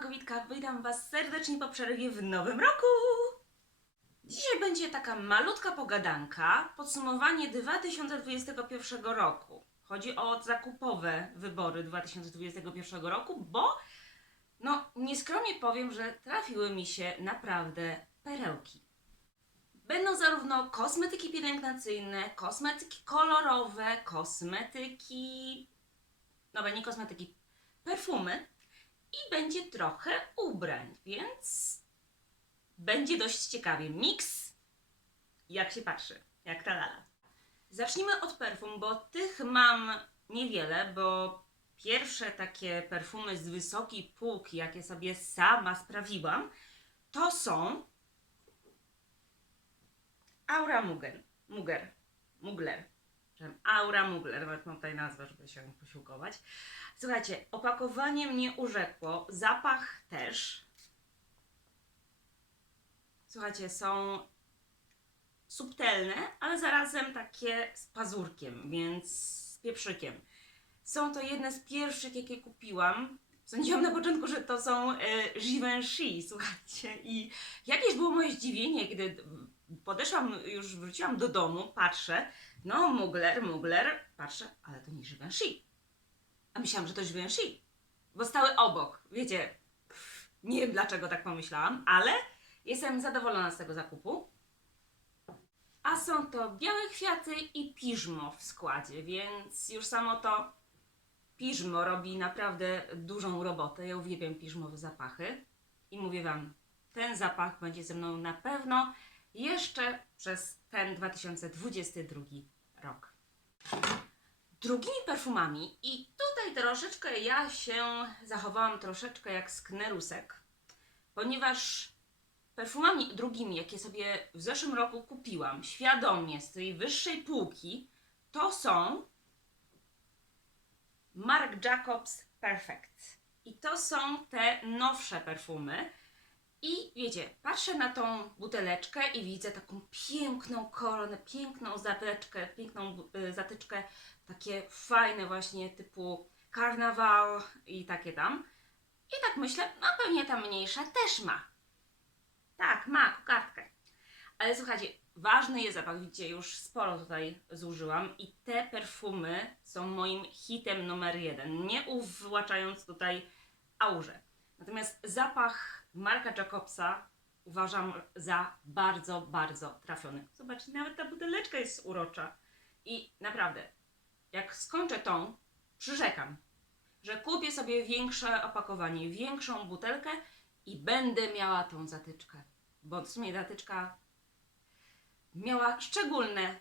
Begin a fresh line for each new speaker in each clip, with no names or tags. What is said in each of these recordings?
Magowitka. Witam Was serdecznie po przerwie w nowym roku. Dzisiaj będzie taka malutka pogadanka, podsumowanie 2021 roku. Chodzi o zakupowe wybory 2021 roku, bo no nieskromnie powiem, że trafiły mi się naprawdę perełki. Będą zarówno kosmetyki pielęgnacyjne, kosmetyki kolorowe, kosmetyki. No, nie kosmetyki, perfumy i będzie trochę ubrań, więc będzie dość ciekawie. Miks, jak się patrzy, jak ta lala. Zacznijmy od perfum, bo tych mam niewiele, bo pierwsze takie perfumy z wysokiej półki, jakie sobie sama sprawiłam, to są Aura Mugger. Mugger. Mugler. Aura Mugler, nawet mam tutaj nazwę, żeby się posiłkować. Słuchajcie, opakowanie mnie urzekło, zapach też. Słuchajcie, są subtelne, ale zarazem takie z pazurkiem, więc z pieprzykiem. Są to jedne z pierwszych, jakie kupiłam. Sądziłam na początku, że to są e, Givenchy, słuchajcie. I jakieś było moje zdziwienie, kiedy podeszłam, już wróciłam do domu, patrzę, no Mugler, Mugler, patrzę, ale to nie Givenchy. A myślałam, że to Givenchy, bo stały obok. Wiecie, nie wiem dlaczego tak pomyślałam, ale jestem zadowolona z tego zakupu. A są to białe kwiaty i piżmo w składzie, więc już samo to piżmo robi naprawdę dużą robotę. Ja uwielbiam piżmowe zapachy i mówię Wam, ten zapach będzie ze mną na pewno jeszcze przez ten 2022 rok. Drugimi perfumami, i tutaj troszeczkę ja się zachowałam troszeczkę jak sknerusek, ponieważ perfumami drugimi, jakie sobie w zeszłym roku kupiłam, świadomie z tej wyższej półki, to są Marc Jacobs Perfect. I to są te nowsze perfumy. I wiecie, patrzę na tą buteleczkę i widzę taką piękną koronę, piękną zatyczkę, piękną y, zatyczkę, takie fajne właśnie typu karnawał i takie tam. I tak myślę, no pewnie ta mniejsza też ma. Tak, ma kokardkę. Ale słuchajcie, ważny jest zapach, widzicie, już sporo tutaj zużyłam i te perfumy są moim hitem numer jeden, nie uwłaczając tutaj aurze. Natomiast zapach Marka Jacobsa uważam za bardzo, bardzo trafiony. Zobaczcie, nawet ta buteleczka jest urocza. I naprawdę, jak skończę tą, przyrzekam, że kupię sobie większe opakowanie, większą butelkę i będę miała tą zatyczkę. Bo w sumie zatyczka miała szczególne,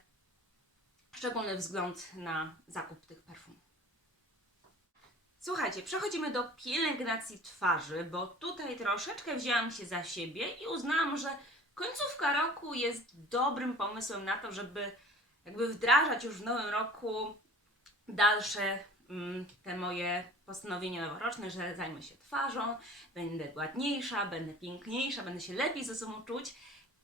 szczególny wzgląd na zakup tych perfumów. Słuchajcie, przechodzimy do pielęgnacji twarzy, bo tutaj troszeczkę wzięłam się za siebie i uznałam, że końcówka roku jest dobrym pomysłem na to, żeby jakby wdrażać już w nowym roku dalsze mm, te moje postanowienia noworoczne, że zajmę się twarzą, będę ładniejsza, będę piękniejsza, będę się lepiej ze sobą czuć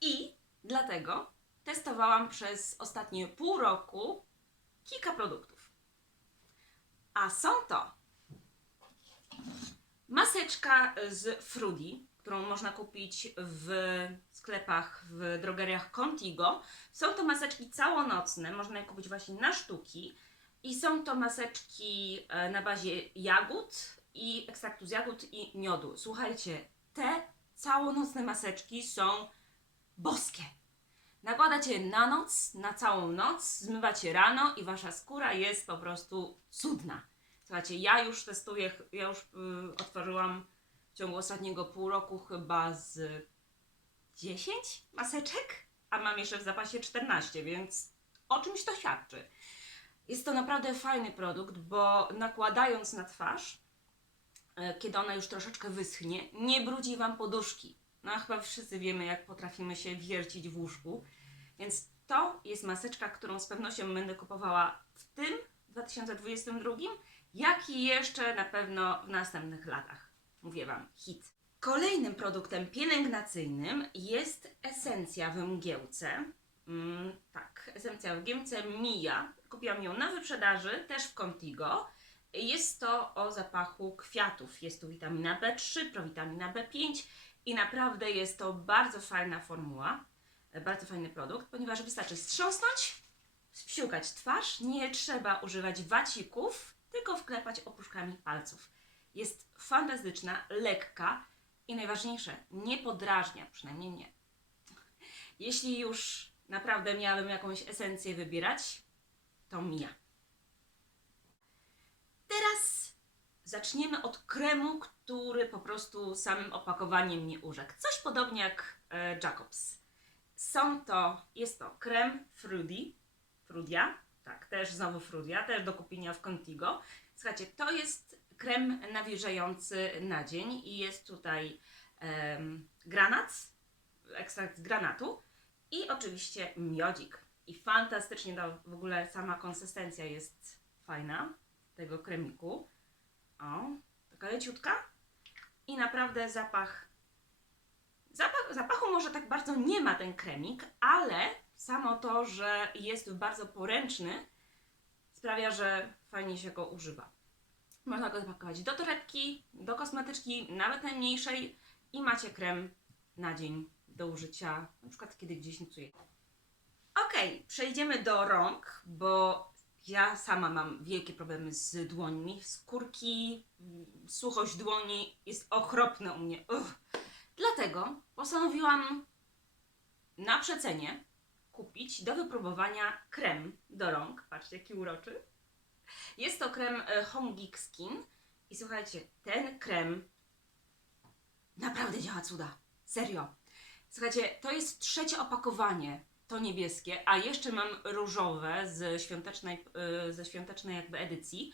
i dlatego testowałam przez ostatnie pół roku kilka produktów. A są to Maseczka z Fruity, którą można kupić w sklepach, w drogeriach Contigo. Są to maseczki całonocne, można je kupić właśnie na sztuki. I są to maseczki e, na bazie jagód i ekstraktu z jagód i miodu. Słuchajcie, te całonocne maseczki są boskie. Nakładacie na noc, na całą noc, zmywacie rano i wasza skóra jest po prostu cudna. Słuchajcie, ja już testuję, ja już y, otworzyłam w ciągu ostatniego pół roku chyba z 10 maseczek, a mam jeszcze w zapasie 14, więc o czymś to świadczy. Jest to naprawdę fajny produkt, bo nakładając na twarz, e, kiedy ona już troszeczkę wyschnie, nie brudzi Wam poduszki. No a chyba wszyscy wiemy, jak potrafimy się wiercić w łóżku. Więc to jest maseczka, którą z pewnością będę kupowała w tym 2022, jak i jeszcze na pewno w następnych latach. Mówię Wam, hit. Kolejnym produktem pielęgnacyjnym jest esencja w mgiełce. Mm, tak, esencja w mgiełce Mija. Kupiłam ją na wyprzedaży, też w Contigo. Jest to o zapachu kwiatów. Jest tu witamina B3, prowitamina B5 i naprawdę jest to bardzo fajna formuła, bardzo fajny produkt, ponieważ wystarczy strząsnąć, spsiukać twarz, nie trzeba używać wacików, tylko wklepać opuszkami palców. Jest fantastyczna, lekka i najważniejsze, nie podrażnia, przynajmniej nie. Jeśli już naprawdę miałabym jakąś esencję wybierać, to mija. Teraz zaczniemy od kremu, który po prostu samym opakowaniem nie urzekł. Coś podobnie jak e, Jacobs. Są to, jest to krem Fruity, Frudia, tak, też znowu Frudia, też do kupienia w Contigo. Słuchajcie, to jest krem nawilżający na dzień i jest tutaj em, granat, ekstrakt z granatu i oczywiście miodzik. I fantastycznie to w ogóle sama konsystencja jest fajna tego kremiku. O, taka leciutka. I naprawdę zapach. Zapach, zapachu może tak bardzo nie ma ten kremik, ale samo to, że jest bardzo poręczny, sprawia, że fajnie się go używa. Można go zapakować do torebki, do kosmetyczki, nawet najmniejszej i macie krem na dzień do użycia, na przykład kiedy gdzieś nocuje. Okej, przejdziemy do rąk, bo ja sama mam wielkie problemy z dłońmi. Skórki, suchość dłoni jest okropna u mnie. Uff. Dlatego postanowiłam na przecenie kupić do wypróbowania krem do rąk. Patrzcie, jaki uroczy. Jest to krem e, Home Geek Skin. I słuchajcie, ten krem naprawdę działa cuda. Serio. Słuchajcie, to jest trzecie opakowanie, to niebieskie, a jeszcze mam różowe z świątecznej, y, ze świątecznej jakby edycji.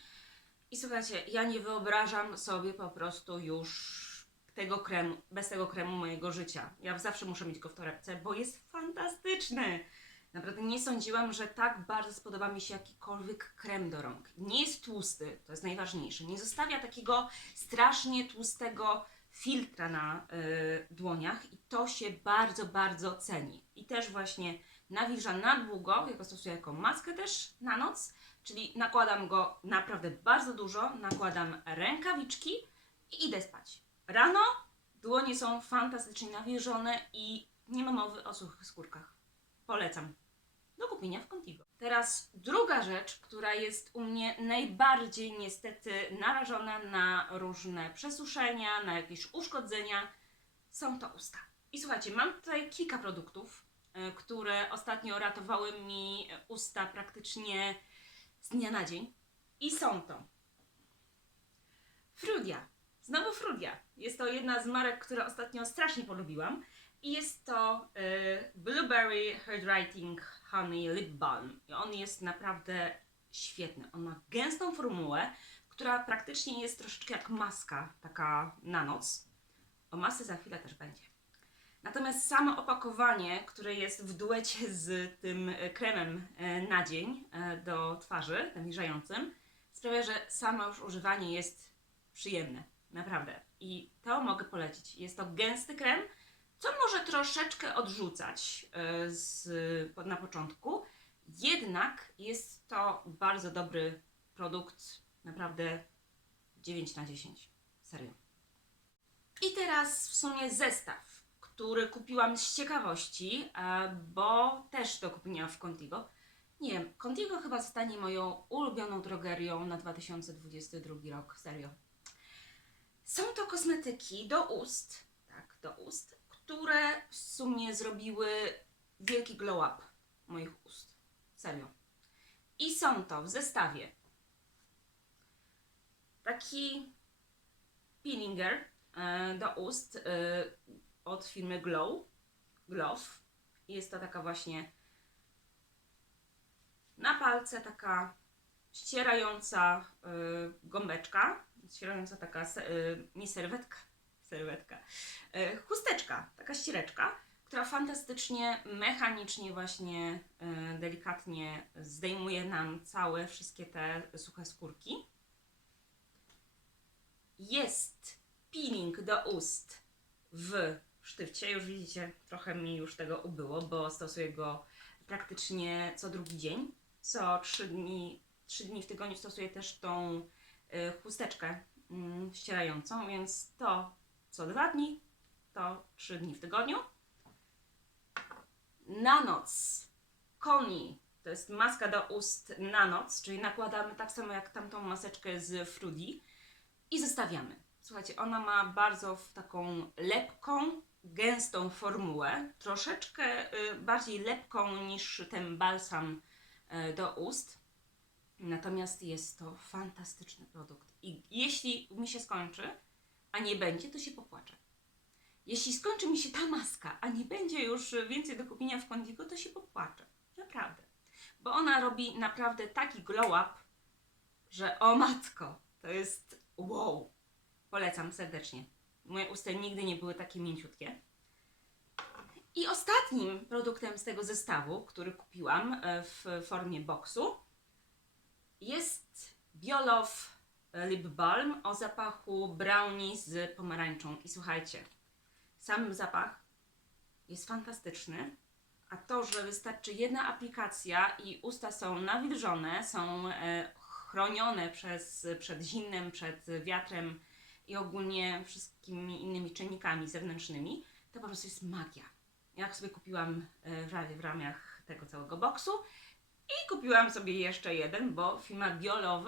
I słuchajcie, ja nie wyobrażam sobie po prostu już tego kremu, bez tego kremu mojego życia. Ja zawsze muszę mieć go w torebce, bo jest fantastyczny. Naprawdę nie sądziłam, że tak bardzo spodoba mi się jakikolwiek krem do rąk. Nie jest tłusty, to jest najważniejsze. Nie zostawia takiego strasznie tłustego filtra na y, dłoniach i to się bardzo, bardzo ceni. I też właśnie nawilża na długo, ja go stosuję jako maskę też na noc, czyli nakładam go naprawdę bardzo dużo, nakładam rękawiczki i idę spać. Rano dłonie są fantastycznie nawilżone i nie ma mowy o suchych skórkach. Polecam. Do kupienia w Contigo. Teraz druga rzecz, która jest u mnie najbardziej niestety narażona na różne przesuszenia, na jakieś uszkodzenia, są to usta. I słuchajcie, mam tutaj kilka produktów, y, które ostatnio ratowały mi usta praktycznie z dnia na dzień. I są to Frudia. Znowu Frudia. Jest to jedna z marek, które ostatnio strasznie polubiłam. I jest to y, Blueberry Hydrating Honey Lip Balm. I on jest naprawdę świetny. On ma gęstą formułę, która praktycznie jest troszeczkę jak maska, taka na noc. O masce za chwilę też będzie. Natomiast samo opakowanie, które jest w duecie z tym kremem e, na dzień e, do twarzy, nawilżającym, sprawia, że samo już używanie jest przyjemne. Naprawdę. I to mogę polecić. Jest to gęsty krem, co może troszeczkę odrzucać e, z, na początku. Jednak jest to bardzo dobry produkt. Naprawdę 9 na 10. Serio. I teraz w sumie zestaw, który kupiłam z ciekawości, e, bo też to kupiłam w Contigo. Nie wiem, Contigo chyba zostanie moją ulubioną drogerią na 2022 rok. Serio. Są to kosmetyki do ust, tak, do ust, które w sumie zrobiły wielki glow up moich ust. Serio. I są to w zestawie taki peelinger e, do ust e, od firmy Glow, Glove. Jest to taka właśnie na palce taka ścierająca y, gąbeczka, ścierająca taka, y, nie serwetka, serwetka, y, chusteczka, taka ściereczka, która fantastycznie, mechanicznie właśnie, y, delikatnie zdejmuje nam całe, wszystkie te suche skórki. Jest peeling do ust w sztywcie, już widzicie, trochę mi już tego ubyło, bo stosuję go praktycznie co drugi dzień, co trzy dni, trzy dni w tygodniu stosuję też tą chusteczkę mm, ścierającą, więc to co dwa dni, to trzy dni w tygodniu. Na noc koni to jest maska do ust na noc, czyli nakładamy tak samo jak tamtą maseczkę z Fruity i zostawiamy. Słuchajcie, ona ma bardzo taką lepką, gęstą formułę, troszeczkę y, bardziej lepką niż ten balsam y, do ust. Natomiast jest to fantastyczny produkt. I jeśli mi się skończy, a nie będzie, to się popłaczę. Jeśli skończy mi się ta maska, a nie będzie już więcej do kupienia w Kondigo, to się popłaczę. Naprawdę. Bo ona robi naprawdę taki glow up, że o matko, to jest wow. Polecam serdecznie. Moje usta nigdy nie były takie mięciutkie. I ostatnim produktem z tego zestawu, który kupiłam e, w formie boxu, jest Biolow Lip Balm o zapachu brownie z pomarańczą. I słuchajcie, sam zapach jest fantastyczny, a to, że wystarczy jedna aplikacja i usta są nawilżone, są e, chronione przez, przed zimnem, przed wiatrem i ogólnie wszystkimi innymi czynnikami zewnętrznymi, to po prostu jest magia. Ja sobie kupiłam e, w, w ramach tego całego boksu i kupiłam sobie jeszcze jeden, bo firma Biolow,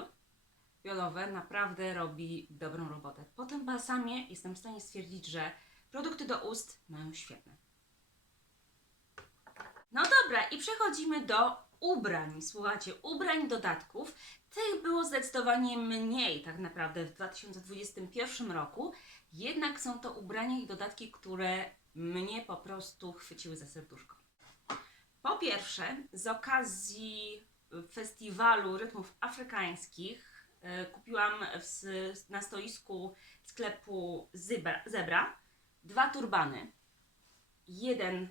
Biolowe naprawdę robi dobrą robotę. Po tym balsamie jestem w stanie stwierdzić, że produkty do ust mają świetne. No dobra, i przechodzimy do ubrań. Słuchajcie, ubrań, dodatków. Tych było zdecydowanie mniej tak naprawdę w 2021 roku. Jednak są to ubrania i dodatki, które mnie po prostu chwyciły za serduszko. Po pierwsze, z okazji festiwalu rytmów afrykańskich e, kupiłam w, na stoisku sklepu Zebra, Zebra dwa turbany. Jeden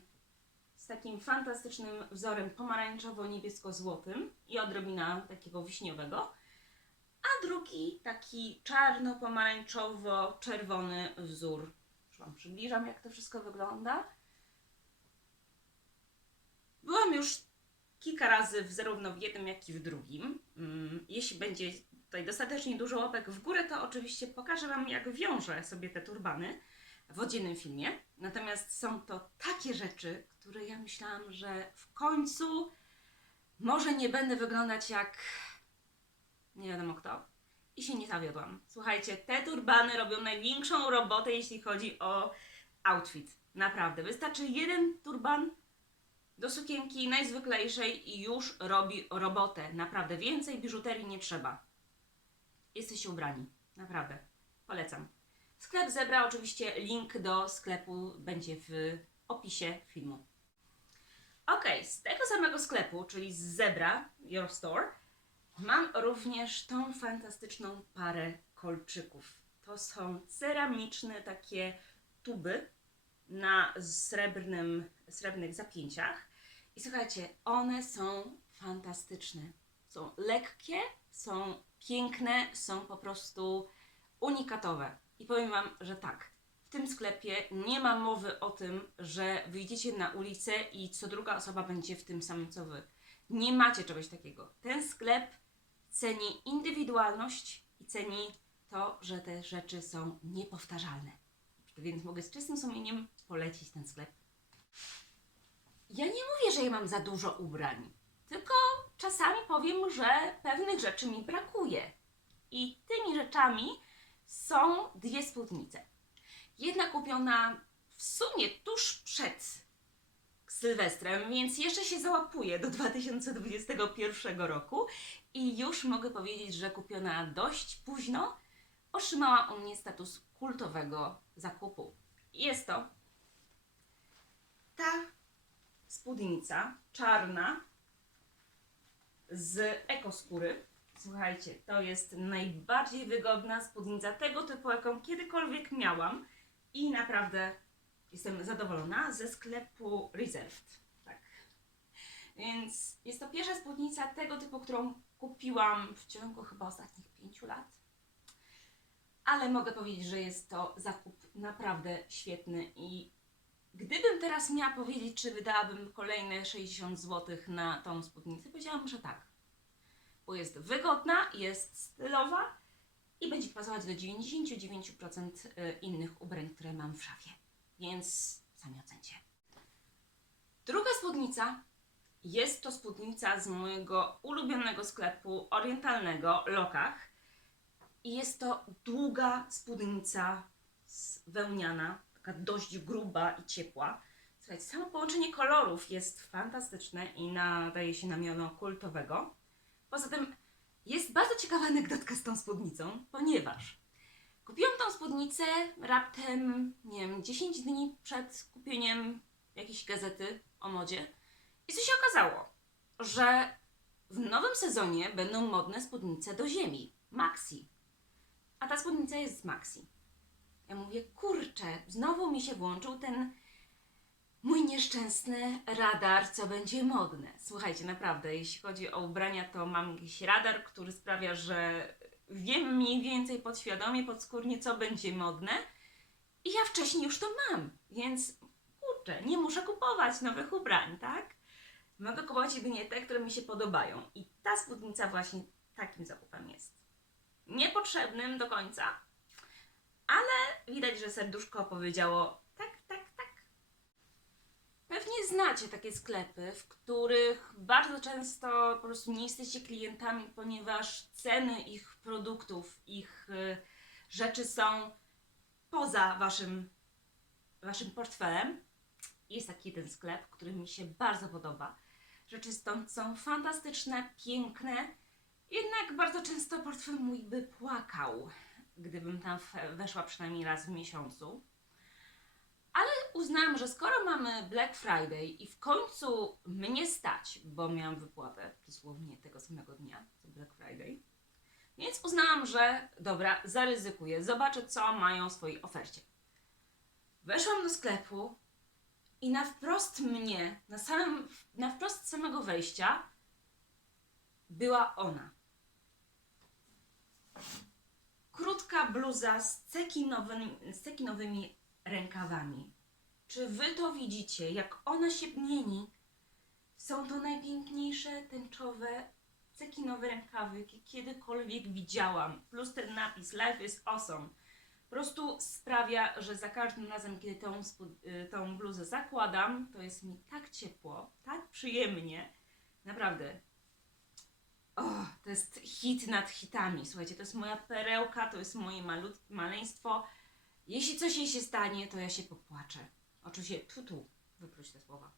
z takim fantastycznym wzorem pomarańczowo-niebiesko-złotym i odrobina takiego wiśniowego, a drugi taki czarno-pomarańczowo-czerwony wzór. Już Wam przybliżam, jak to wszystko wygląda. Byłam już kilka razy w, zarówno w jednym, jak i w drugim. Mm, Jeśli będzie tutaj dostatecznie dużo łapek w górę, to oczywiście pokażę Wam, jak wiążę sobie te turbany w oddzielnym filmie. Natomiast są to takie rzeczy, które ja myślałam, że w końcu może nie będę wyglądać jak nie wiadomo kto. I się nie zawiodłam. Słuchajcie, te turbany robią największą robotę, jeśli chodzi o outfit. Naprawdę. Wystarczy jeden turban do sukienki najzwyklejszej i już robi robotę. Naprawdę. Więcej biżuterii nie trzeba. Jesteście ubrani. Naprawdę. Polecam. Sklep Zebra, oczywiście link do sklepu będzie w opisie filmu. Ok, z tego samego sklepu, czyli z Zebra, Your Store, mam również tą fantastyczną parę kolczyków. To są ceramiczne takie tuby na srebrnym, srebrnych zapięciach. I słuchajcie, one są fantastyczne. Są lekkie, są piękne, są po prostu unikatowe. I powiem Wam, że tak, w tym sklepie nie ma mowy o tym, że wyjdziecie na ulicę i co druga osoba będzie w tym samym co Wy. Nie macie czegoś takiego. Ten sklep ceni indywidualność i ceni to, że te rzeczy są niepowtarzalne. Więc mogę z czystym sumieniem polecić ten sklep. Ja nie mówię, że ja mam za dużo ubrań, tylko czasami powiem, że pewnych rzeczy mi brakuje. I tymi rzeczami są dwie spódnice. Jedna kupiona w sumie tuż przed Sylwestrem, więc jeszcze się załapuje do 2021 roku i już mogę powiedzieć, że kupiona dość późno otrzymała u mnie status kultowego zakupu. Jest to ta spódnica czarna z ekoskóry. Słuchajcie, to jest najbardziej wygodna spódnica tego typu, jaką kiedykolwiek miałam i naprawdę jestem zadowolona ze sklepu Reserved. Tak. Więc jest to pierwsza spódnica tego typu, którą kupiłam w ciągu chyba ostatnich pięciu lat. Ale mogę powiedzieć, że jest to zakup naprawdę świetny i gdybym teraz miała powiedzieć, czy wydałabym kolejne 60 zł na tą spódnicę, powiedziałabym, że tak. Bo jest wygodna, jest stylowa pasować do 99% y, innych ubrań, które mam w szafie. Więc sami ocencie. Druga spódnica jest to spódnica z mojego ulubionego sklepu orientalnego Lokach. I jest to długa spódnica wełniana, taka dość gruba i ciepła. Słuchajcie, samo połączenie kolorów jest fantastyczne i nadaje się na miano kultowego. Poza tym jest bardzo ciekawa anegdotka z tą spódnicą, ponieważ kupiłam tą spódnicę raptem, nie wiem, 10 dni przed kupieniem jakiejś gazety o modzie. I co się okazało? Że w nowym sezonie będą modne spódnice do ziemi. Maxi. A ta spódnica jest z Maxi. Ja mówię, kurczę, znowu mi się włączył ten mój nieszczęsny radar, co będzie modne. Słuchajcie, naprawdę, jeśli chodzi o ubrania, to mam jakiś radar, który sprawia, że wiem mniej więcej podświadomie, podskórnie, co będzie modne. I ja wcześniej już to mam, więc kurczę, nie muszę kupować nowych ubrań, tak? Mogę kupować jedynie te, które mi się podobają. I ta spódnica właśnie takim zakupem jest. Niepotrzebnym do końca, ale widać, że serduszko powiedziało tak, tak, tak. Pewnie znacie takie sklepy, w których bardzo często po prostu nie jesteście klientami, ponieważ ceny ich produktów, ich y, rzeczy są poza waszym, waszym portfelem. Jest taki jeden sklep, który mi się bardzo podoba. Rzeczy stąd są fantastyczne, piękne, jednak bardzo często portfel mój by płakał, gdybym tam weszła przynajmniej raz w miesiącu. Ale uznałam, że skoro mamy Black Friday i w końcu mnie stać, bo miałam wypłatę dosłownie tego samego dnia, co Black Friday, więc uznałam, że dobra, zaryzykuję, zobaczę co mają w swojej ofercie. Weszłam do sklepu i na wprost mnie, na, samym, na wprost samego wejścia, była ona. Krótka bluza z cekinowymi, z cekinowymi rękawami. Czy wy to widzicie, jak ona się mieni? Są to najpiękniejsze tęczowe cekinowe rękawy, jakie kiedykolwiek widziałam. Plus ten napis Life is awesome. Po prostu sprawia, że za każdym razem, kiedy tą, y, tą bluzę zakładam, to jest mi tak ciepło, tak przyjemnie. Naprawdę. To jest hit nad hitami. Słuchajcie, to jest moja perełka, to jest moje maleństwo. Jeśli coś jej się stanie, to ja się popłaczę. Oczywiście, tu, tu, wypróć te słowa.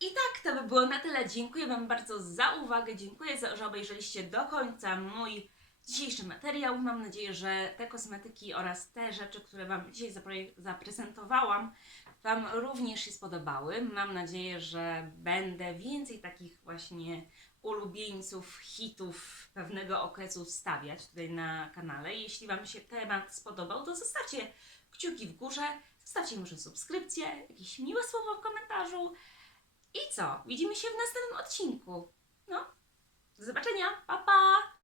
I tak, to by było na tyle. Dziękuję Wam bardzo za uwagę. Dziękuję, za, że obejrzeliście do końca mój dzisiejszy materiał. Mam nadzieję, że te kosmetyki oraz te rzeczy, które Wam dzisiaj zapre- zaprezentowałam, Wam również się spodobały. Mam nadzieję, że będę więcej takich właśnie ulubieńców, hitów pewnego okresu wstawiać tutaj na kanale. Jeśli Wam się temat spodobał, to zostawcie kciuki w górze, zostawcie może subskrypcję, jakieś miłe słowo w komentarzu. I co? Widzimy się w następnym odcinku. No, do zobaczenia, pa pa!